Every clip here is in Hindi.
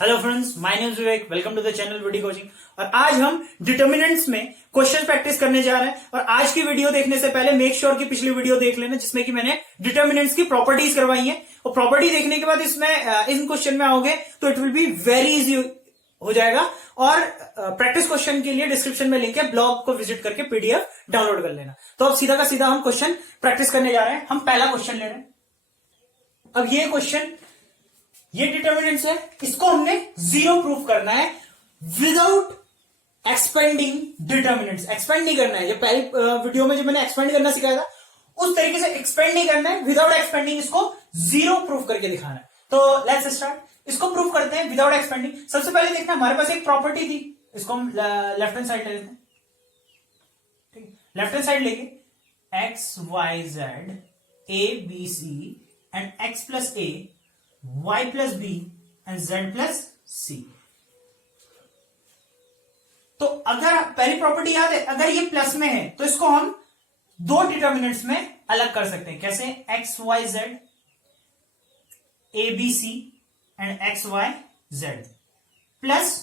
Hello friends, my name is Vivek. Welcome to the channel video coaching. और आज हम डिटर्मिनेंट्स में क्वेश्चन प्रैक्टिस करने जा रहे हैं। और आज की वीडियो देखने से पहले मेक श्योर कि पिछली वीडियो देख लेना, जिसमें कि मैंने डिटर्मिनेंट्स की प्रॉपर्टीज करवाई है। और प्रॉपर्टी देखने के बाद इसमें इन क्वेश्चन में आओगे तो it will be very easy हो जाएगा। और प्रैक्टिस क्वेश्चन के लिए डिस्क्रिप्शन में लिंक है, ब्लॉग को विजिट करके पीडीएफ डाउनलोड कर लेना। तो अब सीधा का सीधा हम क्वेश्चन प्रैक्टिस करने जा रहे हैं। हम पहला क्वेश्चन ले रहे हैं। अब ये क्वेश्चन, ये डिटर्मिनेंट्स है, इसको हमने जीरो प्रूफ करना है विदाउट एक्सपेंडिंग डिटर्मिनेंट्स। एक्सपेंड नहीं करना है। ये पहली वीडियो में जो मैंने एक्सपेंड करना सिखाया था उस तरीके से एक्सपेंड नहीं करना है। विदाउट एक्सपेंडिंग इसको जीरो प्रूफ करके दिखाना है। तो लेट्स स्टार्ट। इसको प्रूफ करते हैं विदाउट एक्सपेंडिंग। सबसे पहले देखना, हमारे पास एक प्रॉपर्टी थी, इसको हम लेफ्ट हैंड साइड ले लेते हैं। ठीक है, लेफ्ट हैंड साइड लेके X Y Z A B C and X plus A y plus B and z plus C. तो अगर पहली प्रॉपर्टी याद है, अगर ये प्लस में है तो इसको हम दो डिटर्मिनेंट्स में अलग कर सकते हैं। कैसे? X Y Z A B C and X Y Z plus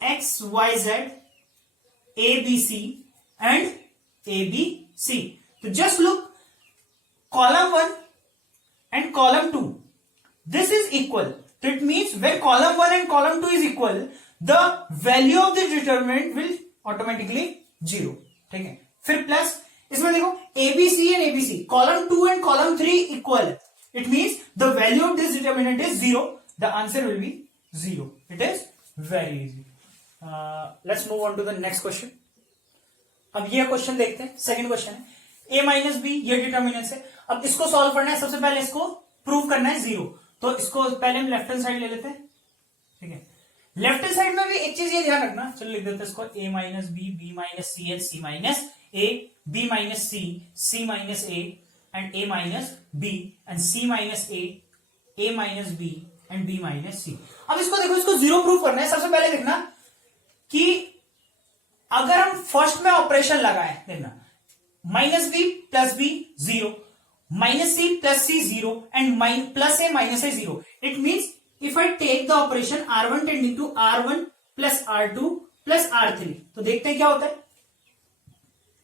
X Y Z A B C and A B C. तो just look, column one and column 2, this is equal. So it means when column 1 and column 2 is equal, the value of the determinant will automatically 0. ठीक है, फिर प्लस इसमें देखो ABC and ABC, column 2 and column 3 equal. It means the value of this determinant is 0. The answer will be 0. It is very easy. Let's move on to the next question. अब ये क्वेश्चन देखते हैं। सेकंड क्वेश्चन है a माइनस बी, ये डिटर्मिनेंट्स है। अब इसको सॉल्व करना है। सबसे पहले इसको प्रूव करना है जीरो। तो इसको पहले हम लेफ्ट हैंड साइड ले लेते हैं। ठीक है, लेफ्ट हैंड साइड में भी एक चीज ये ध्यान रखना, चलो लिख देते हैं इसको a minus B minus C and C minus A, B minus C minus A and A minus B and C minus A minus B and B minus C. अब इसको देखो, इसको जीरो प्रूव करना है। सबसे पहले देखना कि अगर हम फर्स्ट में ऑपरेशन लगाए, देखना minus B plus b zero, minus c plus c 0 and plus a minus a 0. It means if I take the operation r1 tending to r1 plus r2 plus r3, तो देखते हैं क्या होता है।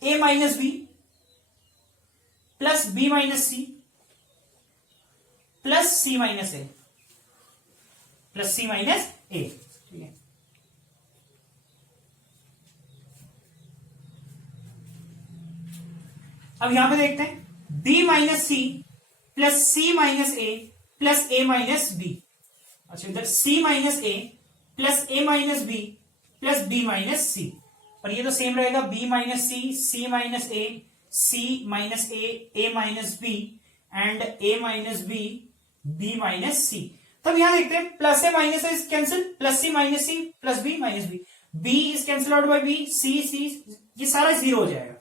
a minus b plus b minus c plus c minus a plus c minus a। ठीक है, अब यहां पे देखते हैं b minus C plus C minus A plus A minus B. अच्छा, इधर c minus A plus A minus B plus B minus C. और ये तो सेम रहेगा, b minus C minus A C minus A minus B and A minus B minus C. तब यहां देखते हैं plus A minus A is cancel, plus C minus C plus B minus B is cancel out bye B, सी ये सारा जीरो हो जाएगा।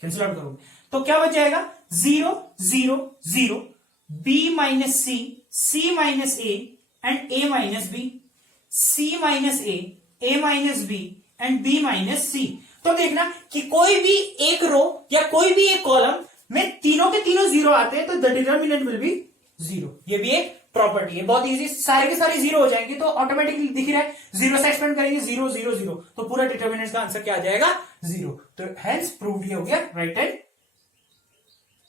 कैंसिल आउट करोगे तो क्या बच जाएगा? 0 0 0 b minus C minus A and A minus B, C minus A minus B and B minus C. तो देखना कि कोई भी एक रो या कोई भी एक कॉलम में तीनों के तीनों जीरो आते हैं तो the determinant will be zero. ये भी एक प्रॉपर्टी है, बहुत इजी। सारे के सारे जीरो हो जाएंगे तो ऑटोमेटिकली दिख रहा है, जीरो से एक्सपेंड करेंगे 0 0 0, तो पूरा डिटर्मिनेंट का आंसर क्या आ जाएगा? जीरो। तो हेंस प्रूव्ड हो गया राइट हैंड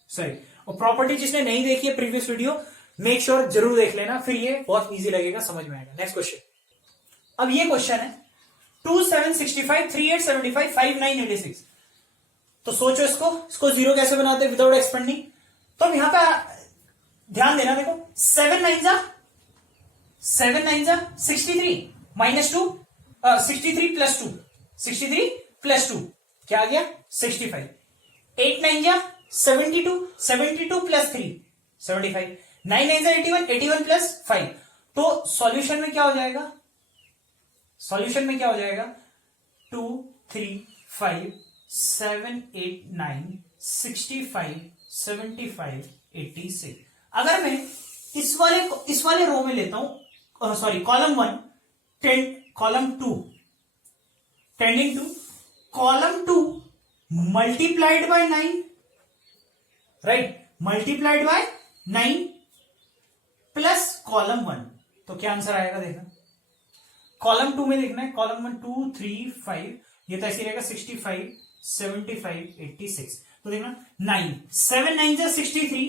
सही। और प्रॉपर्टी जिसने नहीं देखी है प्रीवियस वीडियो, मेक श्योर जरूर देख लेना, फिर ये बहुत इजी लगेगा, समझ में आएगा। Next question. अब ये क्वेश्चन है 2 7 65 3 8 75 5 9 86। तो सोचो इसको जीरो कैसे बनाते हैं विदाउट एक्सपेंडिंग। तो अब यहां पे ध्यान देना, देखो 7 9 जा 63 माइनस 2 63 प्लस 2 63 प्लस 2 क्या आ गया? 65। 8 9 जा 72 72 प्लस 3 75, 9 9 जा 81 81 प्लस 5। तो सॉल्यूशन में क्या हो जाएगा? सॉल्यूशन में क्या हो जाएगा? 2 3 5 7 8 9 65 75 86। अगर मैं इस वाले रो में लेता हूं, sorry column 1 column 2 tending to column 2 multiplied by 9, right, multiplied by 9 plus column 1 तो क्या आंसर आएगा देखना, कॉलम 2 में देखना है, कॉलम 1 2 3 5, ये तो ऐसे रहेगा 65 75 86। तो देखना 9 7 9 जा 63,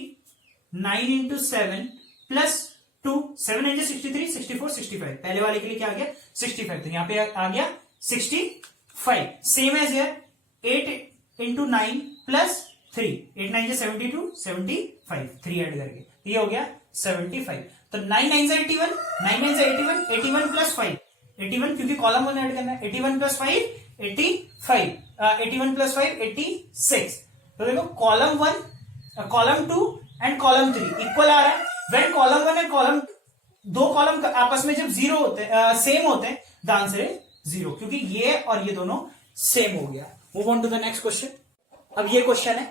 9 इंटू 7 प्लस 2, 7 9 जा 63 64 65, पहले वाले के लिए क्या आ गया 65, तो यहां पे आ गया 65। Same as here 8 into 9 plus 3, 8 9 जा 72 75, 3 ऐड करके तो ये हो गया 75। तो 9 9 जा 81, 9 9 जा 81, 81 प्लस 5, 81 क्योंकि कॉलम 1 ऐड करना है, 81 प्लस 5 85, 81 प्लस 5 86। तो देखो column 1 column 2 and column 3 equal आ रहा है। व्हेन कॉलम 1 एंड कॉलम, दो कॉलम आपस में जब जीरो होते हैं, सेम होते हैं, द आंसर इज 0, क्योंकि ये और ये दोनों सेम हो गया। Move on to the next question. अब ये क्वेश्चन है,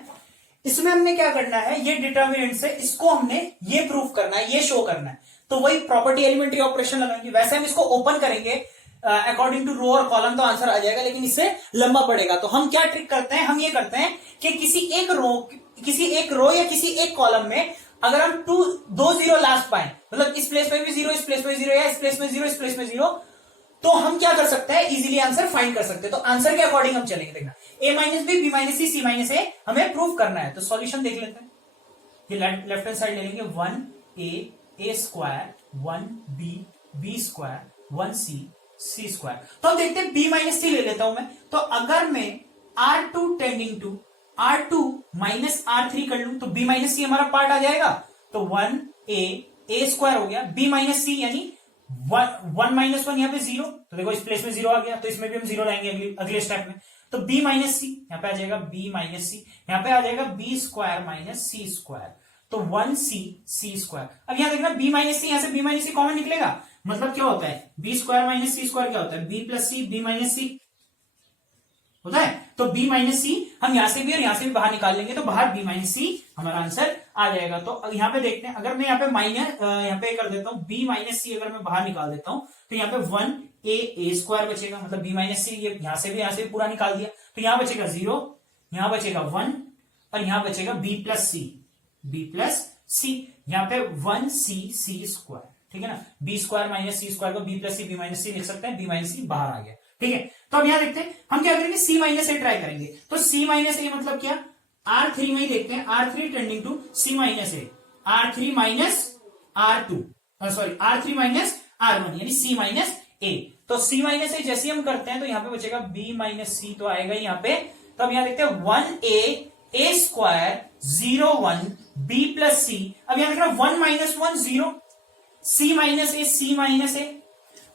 इसमें हमने क्या करना है, ये डिटर्मिनेंट से इसको हमने ये प्रूफ करना है, ये शो करना है, तो वही प्रॉपर्टी एलिमेंट्री ऑपरेशन लगाएंगे। वैसे हम इसको ओपन करेंगे अकॉर्डिंग टू रो और कॉलम तो आंसर आ जाएगा, लेकिन इससे लंबा पड़ेगा। तो हम क्या ट्रिक करते हैं, हम ये करते हैं कि किसी एक रो या किसी एक कॉलम में अगर हम दो जीरो लास्ट पाए, मतलब इस प्लेस में भी जीरो, इस प्लेस में जीरो, या इस प्लेस में जीरो, इस प्लेस में जीरो, तो हम क्या कर सकते हैं, इजीली आंसर फाइंड कर सकते हैं। तो आंसर के अकॉर्डिंग हम चलेंगे। देखना a minus B, B minus C, C minus A हमें प्रूव करना है। तो सॉल्यूशन देख लेते हैं। ये लेफ्ट हैंड साइड ले लेंगे, 1a square, 1b b square, 1c c square. तो अब देखते हैं b माइनस सी ले लेता हूं मैं। तो अगर मैं r2 tending to r2 minus r3 कर लूं तो b माइनस सी हमारा पार्ट आ जाएगा। तो 1a स्क्वायर हो गया, b माइनस सी यानी 1 माइनस 1, यहाँ पे 0, तो देखो इस प्लेस में 0 आ गया, तो इसमें भी हम 0 लाएंगे अगले स्टेप में। तो b माइनस सी यहाँ पे आ जाएगा, b माइनस सी यहाँ पे आ जाएगा, b स्क्वायर माइनस सी स्क्वायर, तो 1c सी स्क्वायर। अब यहाँ देखना b माइनस सी, यहाँ से b माइनस सी कॉमन निकलेगा, मतलब क्या होता है, b स्क्वायर माइनस सी स्क्वायर क्या होता है, b plus c, b minus सी होता है। तो b माइनस सी हम यहां से भी और यहां से भी बाहर निकाल लेंगे, तो बाहर b माइनस सी हमारा आंसर आ जाएगा। तो यहाँ पे देखते हैं, अगर मैं यहाँ पे माइनस यहाँ पे कर देता हूँ b माइनस सी, अगर मैं बाहर निकाल देता हूँ तो यहाँ पे 1a स्क्वायर बचेगा, मतलब b माइनस सी, ये यहां से भी पूरा निकाल दिया, तो यहाँ बचेगा 0, यहाँ बचेगा 1 और यहाँ बचेगा b प्लस सी, यहाँ पे 1c सी स्क्वायर, ठीक है ना। b स्क्वायर माइनस सी स्क्वायर को b plus c, b minus सी लिख सकते हैं, b माइनस सी बाहर आ गया, ठीक है। तो अब यहाँ देखते हैं हम क्या करेंगे, c माइनस ए ट्राई करेंगे। तो c माइनस ए मतलब क्या, R3 में ही देखते हैं, R3 tending to c minus a, R3 minus R2, sorry R3 minus R1 यानी c माइनस ए। तो c माइनस ए जैसे हम करते हैं तो यहाँ पे बचेगा b माइनस सी, तो आएगा यहाँ पे। तो अब यहाँ देखते हैं 1a स्क्वायर 0 1 b प्लस सी। अब यहाँ देख रहा 1 माइनस 1 0, c माइनस ए,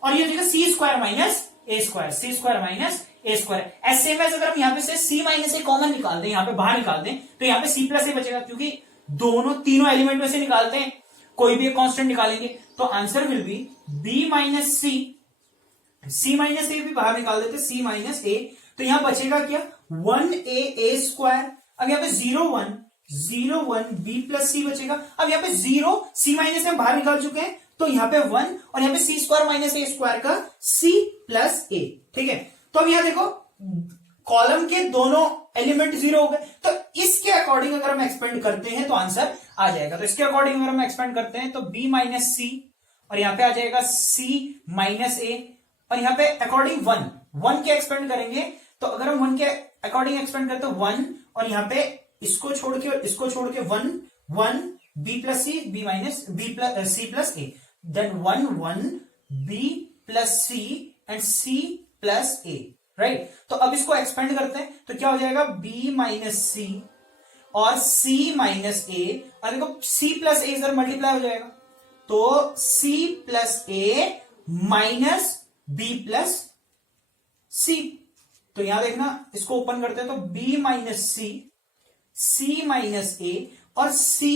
और ये देखा सी स्क्वायर माइनस ए स्क्वायर, सी स्क्वायर माइनस ए स्क्वायर। ऐसे में अगर हम यहाँ पे से c माइनस ए कॉमन निकाल दें, यहाँ पे बाहर निकाल दें, तो यहाँ पे c प्लस ए बचेगा, क्योंकि तीनों एलिमेंट में से निकालते हैं, कोई भी एक कांस्टेंट निकालेंगे, तो answer will be b minus C minus A भी बाहर निकाल देते, c माइनस ए, तो यहां बचेगा क्या 1a स्क्वायर। अब यहाँ पे 0 1 b प्लस सी बचेगा। अब यहाँ पे 0 c माइनस हम बाहर निकाल चुके हैं, तो यहाँ पे 1 और यहाँ पे सी स्क्वायर माइनस ए स्क्वायर का c प्लस ए, ठीक है। तो अब यहाँ देखो कॉलम के दोनों एलिमेंट 0 हो गए, तो इसके अकॉर्डिंग अगर हम एक्सपेंड करते हैं तो आंसर आ जाएगा। तो इसके अकॉर्डिंग अगर हम एक्सपेंड करते हैं तो b माइनस सी, और यहाँ पे आ जाएगा c माइनस ए, और यहाँ पे अकॉर्डिंग 1 के एक्सपेंड करेंगे, तो अगर हम 1 के अकॉर्डिंग एक्सपेंड करते हैं 1, और यहाँ पे इसको छोड़ के 1 b plus c, b minus b plus c plus a, then 1 b plus c and c plus a, right. तो अब इसको एक्सपेंड करते हैं तो क्या हो जाएगा, b माइनस सी और c माइनस ए, और देखो c प्लस ए इधर मल्टीप्लाई हो जाएगा, तो c plus A minus b plus C. तो यहां देखना, इसको ओपन करते हैं तो b माइनस सी, c माइनस ए और c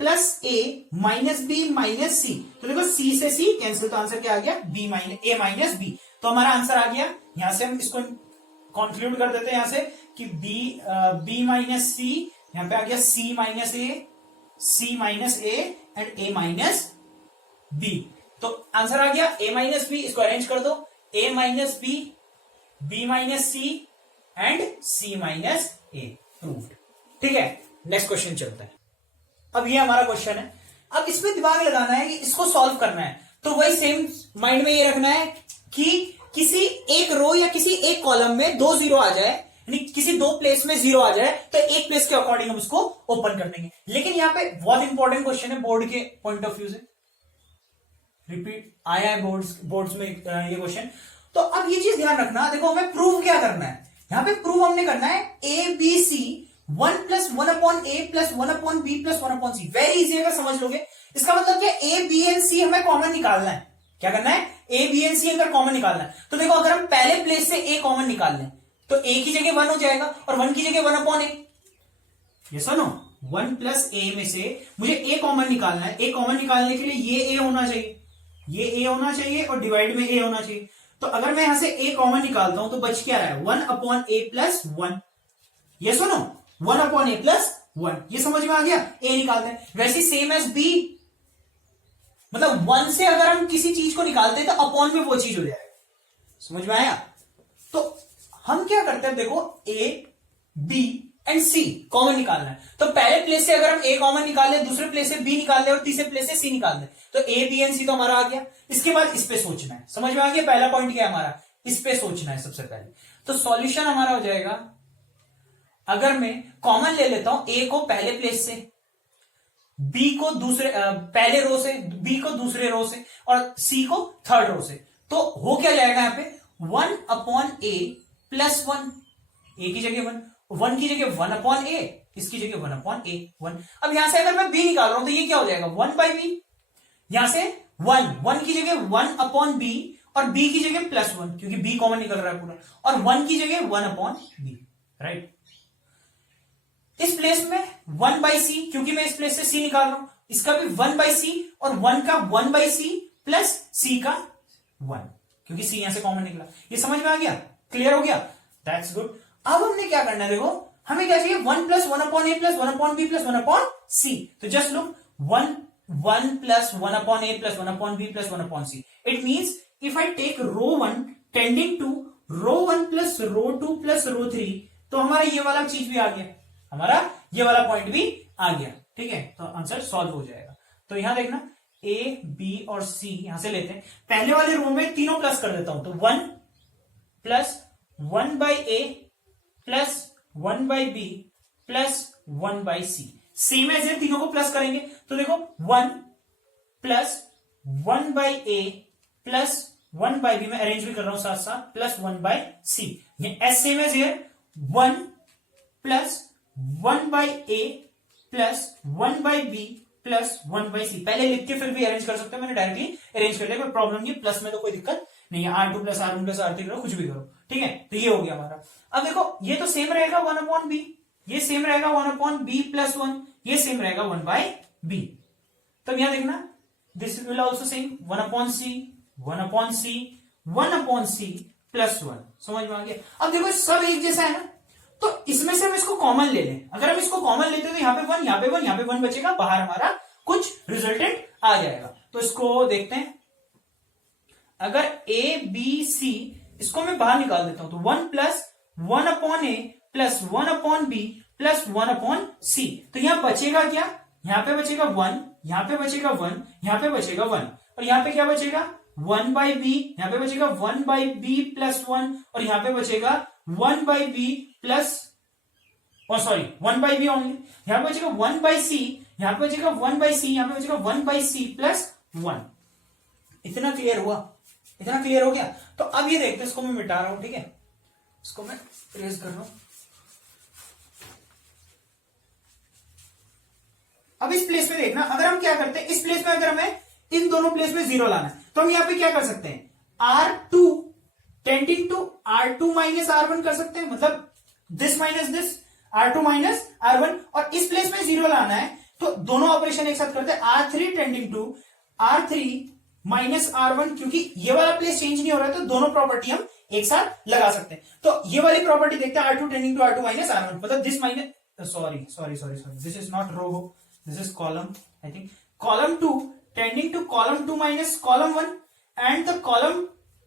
plus A minus B minus C. तो देखो c से c कैंसिल, तो आंसर क्या आ गया, a माइनस बी। तो हमारा आंसर आ गया। यहां से हम इसको कंक्लूड कर देते हैं यहां से कि b माइनस सी, यहां पे आ गया c minus A and a minus b. तो आंसर आ गया a माइनस बी। इसको अरेंज कर दो, a minus b, b minus C and c minus a, proved, ठीक है। नेक्स्ट क्वेश्चन चलता है। अब ये हमारा क्वेश्चन है, अब इसमें दिमाग लगाना है कि इसको सॉल्व करना है, तो वही सेम माइंड में ये रखना है कि किसी एक रो या किसी एक कॉलम में 2 जीरो आ जाए, यानी किसी 2 प्लेस में 0 आ जाए, तो एक प्लेस के अकॉर्डिंग हम उसको ओपन कर देंगे। लेकिन यहां पे बहुत इंपॉर्टेंट क्वेश्चन है बोर्ड के पॉइंट ऑफ व्यू से, रिपीट आया है बोर्ड्स में ये क्वेश्चन। तो अब ये चीज ध्यान रखना, देखो हमें प्रूव क्या करना है, यहां पे प्रूव हमने करना है a B c 1 + 1 upon A plus 1 upon B plus 1 upon c. Very easy है, समझ लोगे। इसका मतलब क्या, ए बी एंड सी हमें कॉमन निकालना है। क्या करना है, ए बी एंड सी अगर कॉमन निकालना है, तो देखो अगर हम पहले प्लेस से ए कॉमन निकाल लें तो ए की जगह 1 हो जाएगा और 1 की जगह 1 अपॉन ए। ये सुनो, 1 + ए में से मुझे ए कॉमन निकालना है। ए कॉमन निकालने के लिए ये ए होना चाहिए, ये ए होना चाहिए और डिवाइड में ए होना चाहिए। तो अगर मैं यहां से ए कॉमन निकालता हूं तो बच क्या रहा है, 1 अपॉन ए प्लस 1। ये सुनो, 1 अपॉन ए प्लस 1, ये समझ में आ गया। ए निकालते हैं, वैसे सेम एज बी, मतलब 1 से अगर हम किसी चीज को निकालते हैं तो अपॉन में वो चीज हो जाएगा। समझ में आया। तो हम क्या करते हैं, देखो a b and c common निकालना है, तो पहले प्लेस से अगर हम ए कॉमन निकाल ले, दूसरे प्लेस से बी निकाल ले और तीसरे प्लेस से सी निकाल ले, तो ए बी एंड सी तो हमारा आ गया। इसके बाद इस पे सोचना है। समझ में आ गया, पहला पॉइंट क्या है हमारा, इस पे सोचना है सबसे पहले। तो सॉल्यूशन हमारा हो जाएगा, अगर मैं कॉमन ले लेता हूं ए को पहले प्लेस से, बी को दूसरे पहले रो से, बी को दूसरे रो से और सी को थर्ड रो से, तो हो क्या जाएगा यहां पे 1 अपॉन ए प्लस 1, ए की जगह 1 की जगह 1 अपॉन ए, इसकी जगह 1 अपॉन ए 1। अब यहां से अगर मैं बी निकाल रहा हूं तो ये क्या हो जाएगा 1 बाई बी, यहां से 1 की जगह 1 अपॉन बी और बी की जगह प्लस 1, क्योंकि बी कॉमन निकल रहा है पूरा, और 1 की जगह 1 अपॉन बी, राइट। इस प्लेस में 1 बाई सी, क्योंकि मैं इस प्लेस से सी निकाल रहा हूं, इसका भी 1 बाई सी और 1 का 1 बाई सी प्लस सी का 1, क्योंकि सी यहां से कॉमन निकला। ये समझ में आ गया, क्लियर हो गया, दैट्स गुड। अब हमने क्या करना है, देखो हमें क्या चाहिए 1 + 1 अपॉन ए plus 1 upon B plus 1 upon सी। तो just look 1 + 1 upon A plus 1 upon B plus 1 upon C. It means if I take row 1 tending to row 1 plus row 2 plus row 3, तो हमारा ये वाला चीज भी आ गया, हमारा ये वाला पॉइंट भी आ गया। ठीक है, तो आंसर सॉल्व हो जाएगा। तो यहां देखना ए बी और सी यहां से लेते हैं, पहले वाले रो में तीनों प्लस कर देता हूं, तो 1 + 1 by a plus 1 by b plus 1 by c. Same as है, तीनों को प्लस करेंगे, तो देखो 1 + 1 by a plus 1 by b, मैं अरेंज भी कर रहा हूं साथ साथ, प्लस 1 बाई सी। ये एस सेम एज है, 1 + 1 by a plus 1 by b plus 1 by c. पहले लिख के फिर भी अरेंज कर सकते हो, मैंने डायरेक्टली अरेंज कर लिया, कोई प्रॉब्लम नहीं, प्लस में तो कोई दिक्कत नहीं है। R2 + R1 + R3 करो, कुछ भी करो, ठीक है। तो ये हो गया हमारा। अब देखो ये तो सेम रहेगा 1 अपॉन बी, ये सेम रहेगा 1 अपॉन बी प्लस 1, ये सेम रहेगा 1 बाई बी। तब यहां देखना this will also same 1 upon c 1 upon c 1 upon c plus 1। समझ में आ गया। अब देखो सब एक जैसा है ना, तो इसमें से हम इसको कॉमन ले लें। अगर हम इसको कॉमन लेते हैं तो यहाँ पे 1, यहाँ पे 1, यहाँ पे 1 बचेगा, बाहर हमारा कुछ रिजल्टेंट आ जाएगा। तो इसको देखते हैं, अगर ए बी सी इसको मैं बाहर निकाल देता हूं, तो 1 + 1 अपॉन ए plus 1 upon B plus 1 upon सी। तो यहां बचेगा क्या, यहां पे बचेगा 1, यहां पे बचेगा 1, यहां पे बचेगा 1, और यहां पे क्या बचेगा 1 बाई बी, यहां पे बचेगा 1 बाई बी प्लस 1, और यहां पे बचेगा 1 by b plus, sorry 1 by b only, यहां पे बचेगा 1 बाई सी, यहां पे बचेगा 1 बाई सी, यहां पे बचेगा 1 बाई सी प्लस 1। इतना क्लियर हुआ, इतना क्लियर हो गया। तो अब ये देखते हैं, इसको मैं मिटा रहा हूं, ठीक है, इसको मैं इरेज कर रहा हूं। अब इस प्लेस में देखना, अगर हम क्या करते हैं, इस प्लेस में अगर हमें इन दोनों प्लेस में 0 लाना है, तो हम यहां पे क्या कर सकते हैं, R2 tending to R2 minus R1 कर सकते हैं, मतलब this minus this, R2 minus R1, और इस प्लेस में 0 लाना है तो दोनों ऑपरेशन एक साथ करते हैं, R3 tending to R3 minus R1, क्योंकि ये वाला प्लेस चेंज नहीं हो रहा है, तो दोनों प्रॉपर्टी हम एक साथ लगा सकते हैं। तो ये वाली प्रॉपर्टी देखते हैं, R2 tending to R2 minus R1, मतलब this minus, sorry this is not row, this is column, I think column 2 tending to column 2 minus column 1, and the column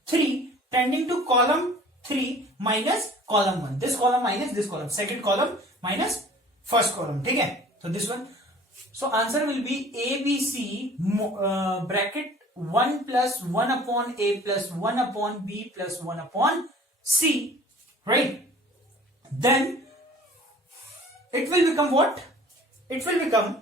3 tending to column 3 minus column 1, this column minus this column, second column minus first column, ठीक है। तो this one, So answer will be ABC bracket 1 plus 1 upon A plus 1 upon B plus 1 upon C, right? Then it will become what? It will become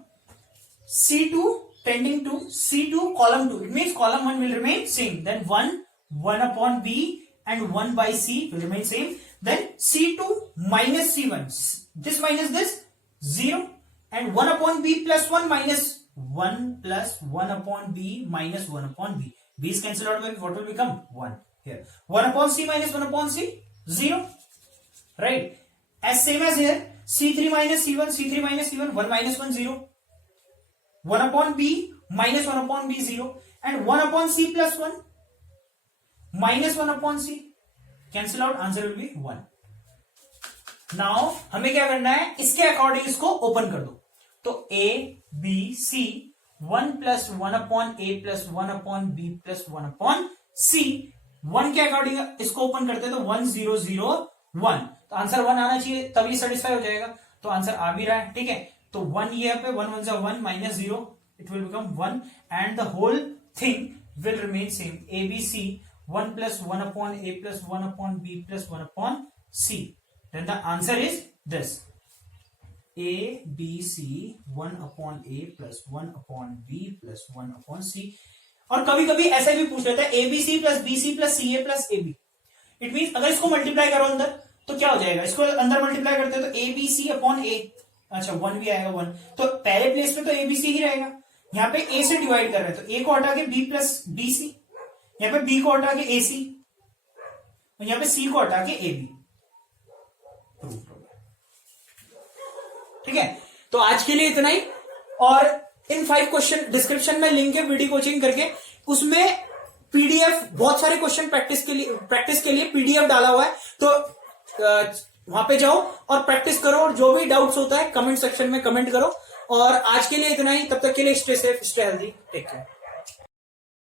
C2 tending to C2 column 2. It means column 1 will remain same. Then 1 upon B and 1 by C will remain same. Then C2 minus C1. This minus this 0. And 1 upon B plus 1 minus 1 plus 1 upon B minus 1 upon B. B is cancelled out by what will become 1 here. 1 upon C minus 1 upon C 0. Right. As same as here. C3 minus C1. C3 minus C1. 1 minus 1 0. 1 upon B minus 1 upon B 0. And 1 upon C plus 1 minus 1 upon C. Cancel out. Answer will be 1. Now हमें क्या करना है, इसके अकॉर्डिंग इसको ओपन कर दो. तो A B C 1 plus 1 upon A plus 1 upon B plus 1 upon C 1 के अकॉर्डिंग इसको ओपन करते हैं तो 1 0 0 1. तो आंसर 1 आना चाहिए तभी सेटिस्फाई हो जाएगा. तो आंसर आ भी रहा है. ठीक है. तो 1 ये पे 1 1 1 minus 0 it will become 1 and the whole thing will remain same. A B C 1 plus 1 upon A plus 1 upon B plus 1 upon C. Then the answer is this. A, B, C 1 upon A plus 1 upon B plus 1 upon C. और कभी कभी ऐसा भी पूछ लेता है A B C plus B C plus C A plus A B. It mean अगर इसको मल्टीप्लाई करो अंदर तो क्या हो जाएगा, इसको अंदर मल्टीप्लाई करते हैं तो A B C upon A. अच्छा 1 भी आएगा 1. तो पहले प्लेस में तो A B C ही रहेगा. यहाँ पे A से डिवाइड कर रहे हैं तो A को हटा के B प्लस D C. यहाँ पे B को हटा के AC और यहाँ पे C को हटा के AB. ठीक है. तो आज के लिए इतना ही. और इन 5 क्वेश्चन डिस्क्रिप्शन में लिंक है वीडियो कोचिंग करके, उसमें पीडीएफ बहुत सारे क्वेश्चन प्रैक्टिस के लिए पीडीएफ डाला हुआ है. तो वहां पे जाओ और प्रैक्टिस करो और जो भी डाउट्स होता है कमेंट सेक्शन में कमेंट करो. और आज के लिए इतना ही. तब तक के लिए stay safe, stay healthy, take care.